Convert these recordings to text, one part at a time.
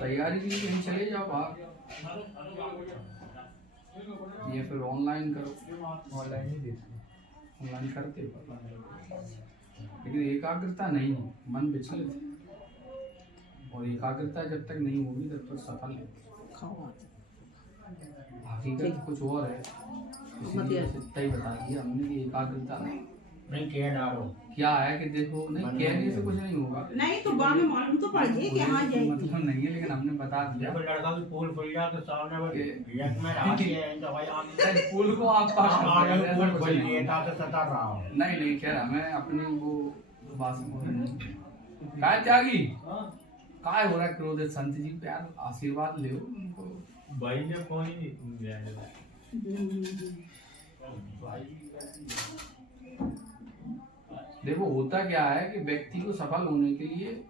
तैयारी के लिए कहीं चले जाओ बाहर, या फिर ऑनलाइन करो। ऑनलाइन ही देखते, ऑनलाइन करते हो, लेकिन एकाग्रता नहीं है, मन विचलित है। और एकाग्रता जब तक नहीं होगी तब तक सफल नहीं। हकीकत कुछ और है, इसलिए इतना ही बता दिया हमने कि एकाग्रता नहीं कह डालो क्या है कि देखो, नहीं कहने से कुछ नहीं होगा, नहीं तो बाद में मालूम तो पड़ जाए कि हाँ जाएगी, मतलब नहीं है, लेकिन हमने बता दिया। देखो लड़का भी फूल फूल जा तो सामने वो यक में आती है तो भाई आप फूल को आप पास फूल फूल लेता तो सता रहा हो। नहीं नहीं कह रहा मैं अपनी वो बात से बोल नहीं। काय त्यागी काय हो रहा है क्रोधित संत जी पे यार, आशीर्वाद ले उनको। भाई ने फोन ही नहीं दिया। देखो होता क्या है कि व्यक्ति को सफल होने के लिए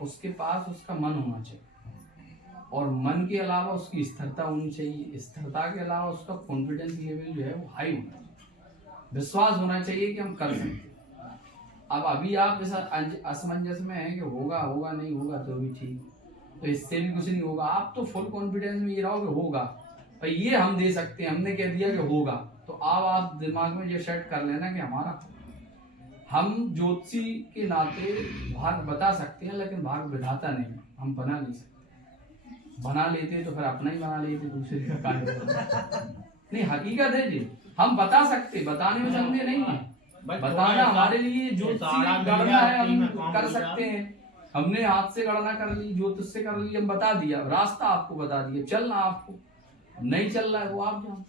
उसके पास उसका मन होना चाहिए, और मन के अलावा उसकी स्थिरता होनी चाहिए, स्थिरता के अलावा उसका कॉन्फिडेंस लेवल जो है वो हाई होना चाहिए, विश्वास होना चाहिए कि हम कर सकते हैं। अब अभी आप इस असमंजस में हैं कि होगा होगा नहीं होगा तो भी ठीक, तो इससे भी कुछ नहीं होगा। आप तो फुल कॉन्फिडेंस में ये रहो कि होगा, पर ये हम दे सकते हैं, हमने कह दिया कि होगा, तो अब आप दिमाग में ये सेट कर लेना कि हमारा, हम ज्योतिषी के नाते भाग बता सकते हैं, लेकिन भाग विधाता नहीं, हम बना नहीं सकते। बना लेते तो फिर अपना ही बना लेते, दूसरे का कार्य नहीं। हकीकत है जी, हम बता सकते, बताने में संदेह नहीं है, बताना हमारे लिए ज्योतिषी गणना है, हम कर सकते हैं। हमने हाथ से गणना कर ली, ज्योतिष से कर ली, हम बता दिया, रास्ता आपको बता दिया, चलना आपको, नहीं चल रहा है वो आप जाओ।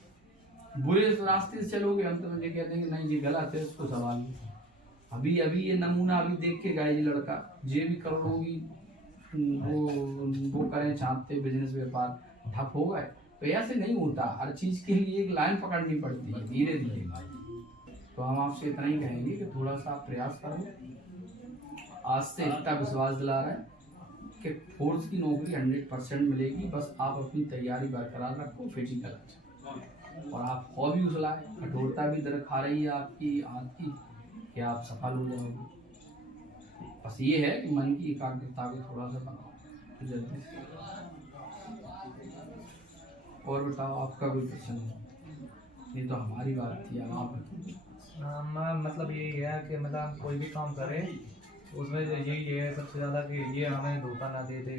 बुरे रास्ते से चलोगे हम तो मुझे कहते हैं कि नहीं ये गलत है, उसको सवाल। अभी अभी ये नमूना अभी देख के गए, ये लड़का ये भी करोड़ों की वो करें चाहते बिजनेस व्यापार ठप हो गए, तो ऐसे नहीं होता। हर चीज के लिए एक लाइन पकड़नी पड़ती है धीरे धीरे। तो हम आपसे इतना ही कहेंगे कि थोड़ा सा आप प्रयास करो। आज से इतना विश्वास दिला रहे हैं कि फोर्स की नौकरी 100% मिलेगी, बस आप अपनी तैयारी बरकरार रखो, फिजिकल अच्छा, और आप हॉबी उसलाए, कठोरता भी दिखा रही है आपकी हाथ की कि आप सफल हो जाओगे। बस ये है कि मन की एकाग्रता को थोड़ा सा बनाओ जल्दी। और बताओ आपका कोई प्रश्न है? ये तो हमारी बात थी, आप मतलब यही है कि मतलब कोई भी काम करें उसमें यही है सबसे ज़्यादा कि ये हमें धोखा ना दे दे,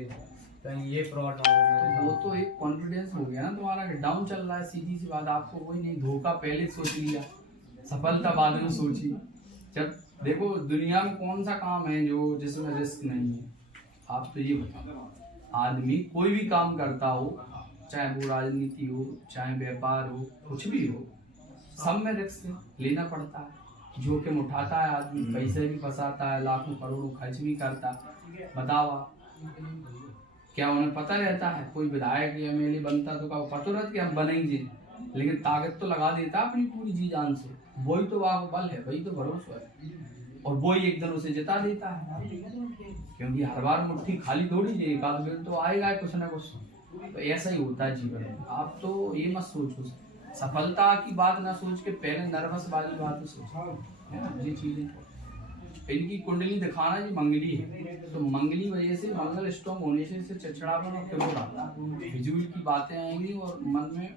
कहीं ये फ्रॉड ना हो मेरे साथ। वो तो एक कॉन्फिडेंस हो गया ना तुम्हारा कि डाउन चल रहा है, सीधी सी बात। आपको कोई नहीं, धोखा पहले सोच लिया, सफलता बाद में सोची। जब देखो दुनिया में कौन सा काम है जो जिसमें रिस्क नहीं है? आप तो ये बताओ, आदमी कोई भी काम करता हो, चाहे वो राजनीति हो, चाहे व्यापार हो, कुछ भी हो, सब में रिस्क लेना पड़ता है, जोखिम उठाता है आदमी, पैसे भी फंसाता है, लाखों करोड़ों खर्च भी करता है। बताओ क्या उन्हें पता रहता है? कोई विधायक या एमएलए बनता तो क्या पता रहता कि हम बनेंगे, लेकिन ताकत तो लगा देता अपनी पूरी जी जान से। वही तो बल है, वही तो भरोसा है, और वही एक दिन उसे जिता देता है, क्योंकि हर बार मुट्ठी खाली थोड़ी है, एक आध दिन तो आएगा कुछ ना कुछ। तो ऐसा ही होता है जीवन में। आप तो ये मत सोचो, सफलता की बात ना सोच के पहले नर्वस वाली बात सोचो। ये चीजें इनकी कुंडली दिखाना जी मंगली है, तो मंगली वजह से, मंगल स्ट्रॉन्ग होने से इससे चिड़चिड़ापन और क्रोध आता है, फिजूल की बातें आएंगी और मन में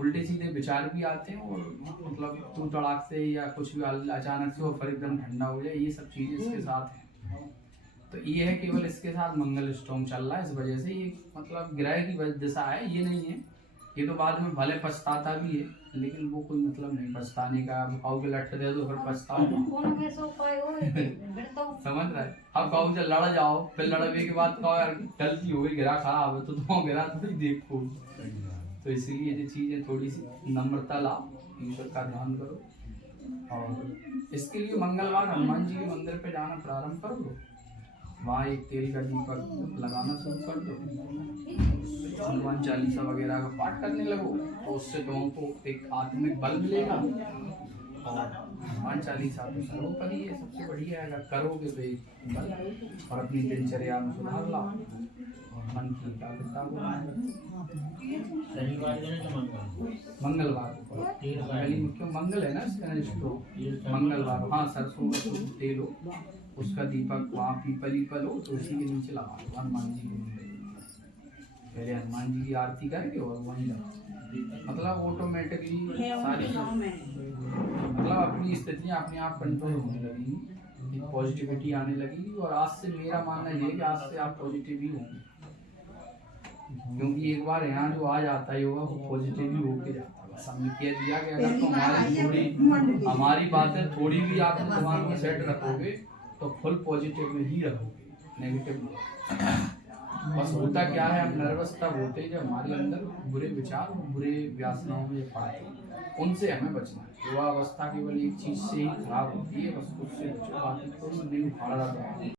उल्टे सीधे विचार भी आते हैं, और मतलब तू तड़ाक से या कुछ भी अचानक से और फिर एकदम ठंडा हो जाए, ये सब चीजें इसके साथ है। तो ये है केवल इसके साथ मंगल स्ट्रॉन्ग चल रहा है, इस वजह से ये मतलब ग्रह की दिशा है, ये नहीं है। ये तो बाद में भले पछताता भी है, लेकिन वो कोई मतलब नहीं पछताने का। अब काऊ के लट्ठ दे दो फिर पछताओ समझ रहा है? अब काऊ से लड़ जाओ, फिर लड़ने के बाद कहो यार गलती हो गई, गिरा खराब है, तो तुम गिरा थोड़ी देखो। तो इसीलिए ये चीजें थोड़ी सी नम्रता लाओ, ईश्वर का ध्यान करो, और इसके लिए मंगलवार हनुमान जी के मंदिर पे जाना प्रारंभ कर दो, वहाँ एक तेल का दीपक लगाना शुरू कर दो, हनुमान चालीसा वगैरह का पाठ करने लगो, तो उससे तुमको एक आत्मिक बल मिलेगा, और हनुमान चालीसा तो सर्वोपरि है, सबसे बढ़िया है। अगर करोगे तो एक बल और अपनी दिनचर्या में सुधार लाओ और मन की एकाग्रता को बनाए रखो। शनिवार के दिन तो मंगलवार को करो। पहली मुख्य मंगल है ना, इसका इष्ट मंगलवार। हाँ, सरसों का शुद्ध तेल हो, उसका दीपक वहाँ पीपल हो तो उसी के नीचे लगा दो हनुमान जी के मंदिर में। पहले हनुमान जी की आरती करके और वहीं लगाओ, मतलब ऑटोमेटिकली सारी मतलब अपनी स्थितियाँ अपने आप कंट्रोल होने लगेंगी, पॉजिटिविटी आने लगेगी। और आज से मेरा मानना ये है कि आज से आप पॉजिटिव ही होंगे, क्योंकि एक बार यहाँ जो आ जाता है योगा वो पॉजिटिव ही होके जाता है। बस हमने कह दिया कि अगर तो हमारी बातें थोड़ी भी आप दिमाग में सेट रखोगे तो फुल पॉजिटिव में ही रहोगे, नेगेटिव नहीं। बस होता क्या है, हम नर्वस तब होते हैं जब हमारे अंदर बुरे विचार और बुरे वासनाओं में पड़ते हैं, उनसे हमें बचना है। युवा अवस्था केवल एक चीज से ही खराब होती है, बस उससे बचो, बाकी तो नहीं उखाड़ा जाता है।